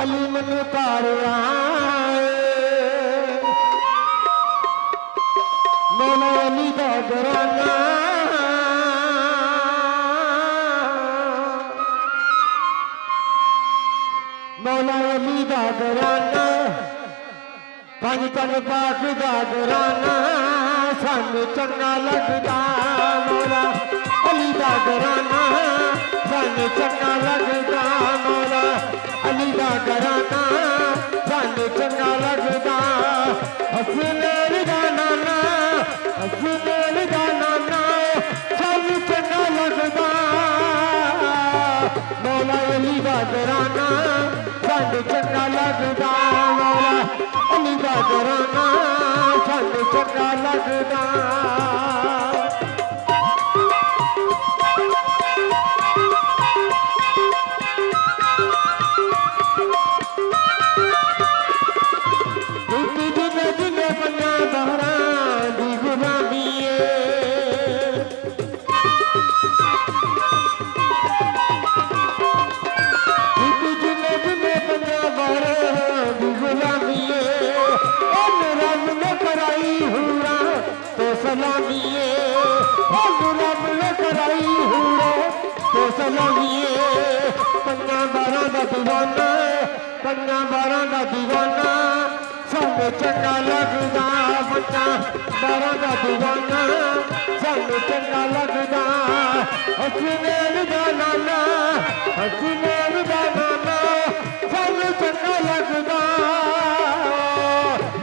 अली मन तारिया मौला अली दा घराना मौला अली दा घराना पंज तन पाक दा घराना सानू चंगा लगदा मौला अली दा घराना सानू चंगा लगदा मौला अली दा घराना सानू चंगा लगदा हसनैन दा नाना हसनैन दा नाना सानू चंगा लगदा मौला अली दा घराना सानू चंगा लगदा मौला अली दा घराना सानू चंगा लगदा सलामिए रब ने कराई हूरो तो सलामिए पंजा बारह का दीवाना पंजा बारह का दीवाना सानू चंगा लगदा पंजा बारह का दीवाना सानू चंगा लगदा हसनैन दा नाना हसनैन दा नाना सानू चंगा लगदा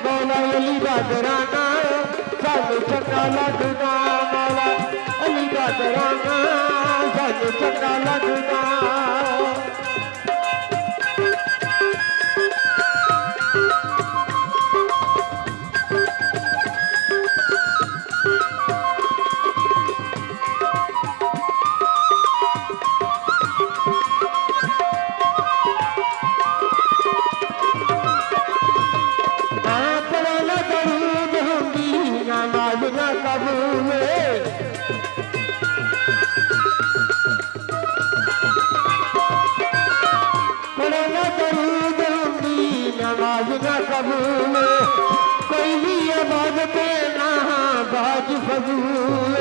मौला अली दा घराना सानू चंगा लगदा मौला अली दा घराना सानू चंगा लगदा नमाज न कबूल कोई भी इबादत ना बाज फजूल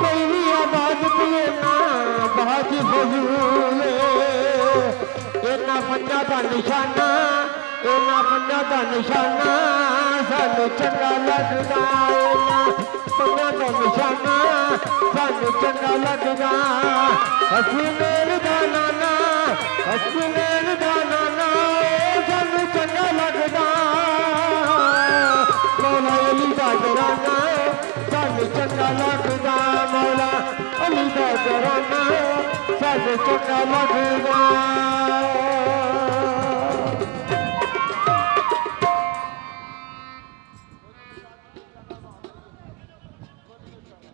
कोई भी इबादत ना बाज फजूल इन्ना पंजा दा निशाना इन्ना पंजा दा निशाना सानू चंगा लगदा इन्ना पंजा दा निशाना सानू चंगा लगदा हसनैन दा नाना हसनैन दा नाना सानू चंगा लगदा मौला अली दा घराना सानू चंगा लगदा मौला अली दा घराना सानू चंगा लगदा